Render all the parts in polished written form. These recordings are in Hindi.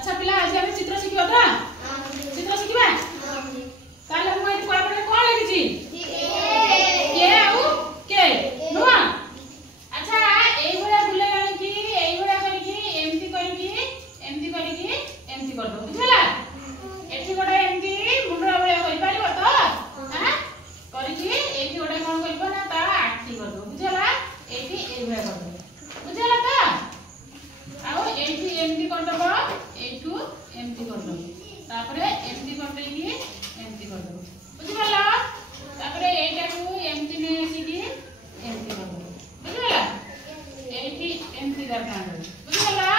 अच्छा पिला आज हम चित्र शिखिबा तो चित्र शिखिबा ताले हम एठी पढा पढा कोन लिखिछि के आउ के नुआ अच्छा एई भला बुलेलानी कि एई भला करिकि एमती करिकि एमती कर दो बुझला एठी गोटे एमती मुंडरा भला करि पारिबो तो हां करिकि एठी गोटे कोन करबो ना ता आठी कर दो बुझला एठी एई भला कर दो बुझला तो आउ एठी एमती कर दबो एठू एमती कर दबो तापरे एमती कर देकी एमती कर दबो बुझि पाला तापरे एटा को एमती ने आसी की एमती कर दबो बुझला एठी एमती दरकार बुझि पाला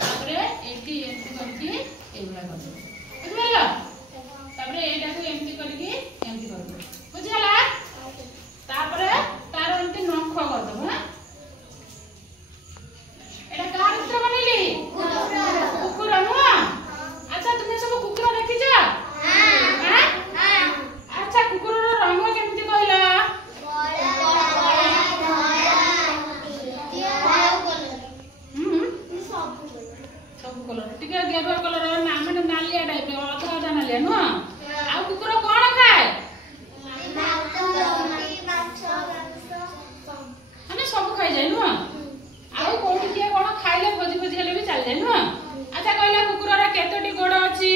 तापरे एठी एमती करके एवला कर दबो बुझि पाला तापरे एटा को एमती करके एमती कर दबो बुझला तापरे तार एमती नख कर दबो हां एटा कार चित्र बनेली कुकुर नुआ अच्छा तुमने सब कुकुर देखिछ हां हां अच्छा कुकुर रो रंग केमती कहला सब कलर ठीक है गेरुआ कलर ना माने नालिया टाइप रे अधा अधा नालिया नुआ आ कुकुर कोन खाए हमें सब खाई जाय नुआ आउ कोठी के कोन खाइले भोजी भोजी हेले भी चल जाय नुआ अच्छा कहला कुकुर रा केतोटी गोड़ अछि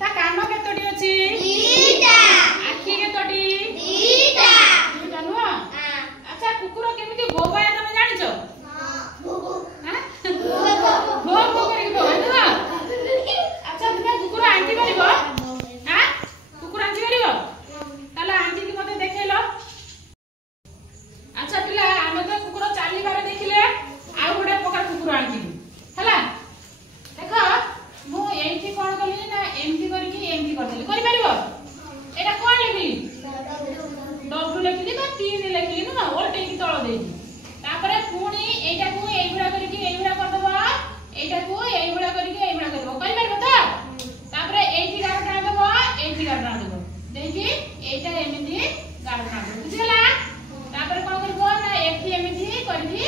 ता कान केतोटी अछि दीटा आखी केतोटी दीटा दीटा नुआ अच्छा कुकुर केमिति बोबाय तमे जानि छ हां भो भो करि भो नुआ अच्छा तुमे कुकुर आंटी परिबो हां कुकुर आंटी परिबो ताला आंटी की मते देखेलो अच्छा पिला आमे तो कुकुर चाली बारे देखिले आ गोटे प्रकार कुकुर आंटी हला देखो मु एठी कोन कली ना एमटी करके एमटी कर देली करि परिबो एटा कोन लिखली डब्ल्यू लिखली बा तीन लिखली ना ओल्टे की तळ देली तापरे पुणी एटा को एइबुडा करके एइबुडा कर दबो एटा को एइबुडा करके एइबुडा कर दबो करि परिबो तो तापरे एठी गार बना दबो एठी गार बना दबो देखि एटा एमिति गार बना दबो बुझला तापरे कोन करबो ना एठी एमिति करके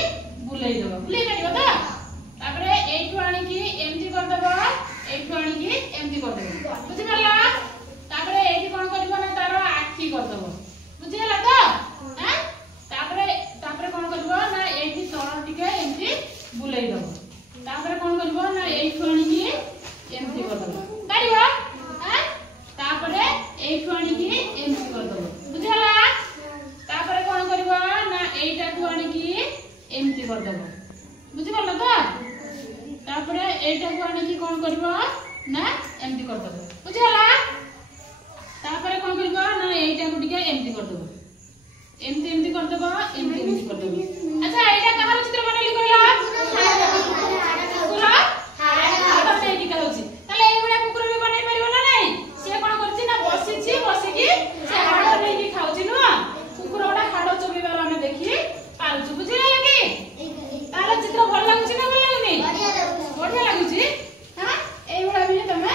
बुलाई दबो बुलाई परिबो तो तापरे एठु आनी की एमती कर दबो एठु आनी की एमती कर दबो बुझि परला तापरे एठी कोन करबो ना तार आखी कर दबो बुझिला तो हां तापरे कोन करबो ना एठी तळ टिके एमती बुलाई दबो तापरे कोन करबो ना एठु आनी की एमती कर दबो परिबो हां तापरे एठु आनी की एमती कर दबो बुझिला तापरे कोन करबो ना एटा को आनी की एमती कर दबो बुझि परला तो तापरे एटा को आनी की कोन करबो ना एमती कर दबो बुझिला तापरे कोन करबो ना एटा को टिके एमती कर दबो एमती कर दबो एमती कर दबो अच्छा एटा कहार चित्र बनेली कहला कुकुर हाड़ा एठी का होची ताले एई बडा कुकुर भी बनै परिबो ना नै से कोन करछि ना बसी की से हाड़ा नै की खाउछि नु कुकुर ओडा हाड़ा चोबीबार हम देखि पालछु बुझिला कि ताले चित्र भल लागुछि ना भल लागुनी बढ़िया लागुछि हां एई बडा भी तमे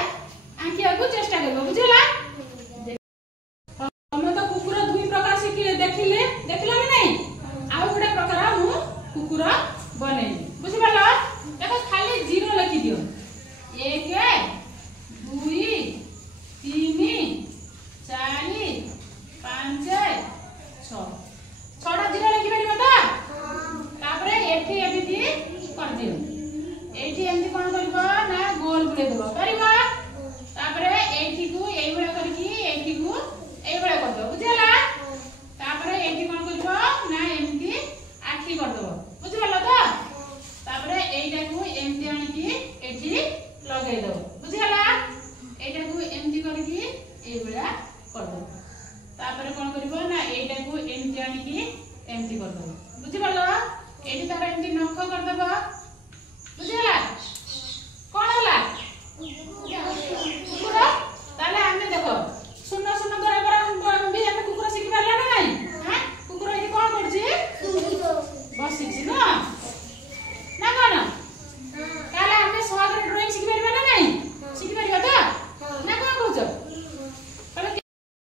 आंकी आगु चेष्टा करबो बुझिला हम तो कुकुर दुई प्रकार से देखिले देखलो कि नहीं आउ गोटे प्रकार मु कुकुर बनै बुझि परला देखो खाली जीरो लिखि दियो 1 2 3 4 5 6 छडा जीरो लिखि परिबो तो तापरे एठी एमिति कर दियो एठी एमिति कोन करबो ना गोल बुले देबो परिबो तापरे एठी को एई बडा करकी एठी को एई बडा कर दो बुझला तापरे एठी कोन करबो ना एमिति आखी कर दबो बुझि परला तो तापरे एइटा को एमिति आनी की एठी लगाई दो बुझला एइटा को एमिति करकी एई बडा कर दो तापरे कोन करबो ना एइटा को एमिति आनी की एमिति कर दो बुझि परला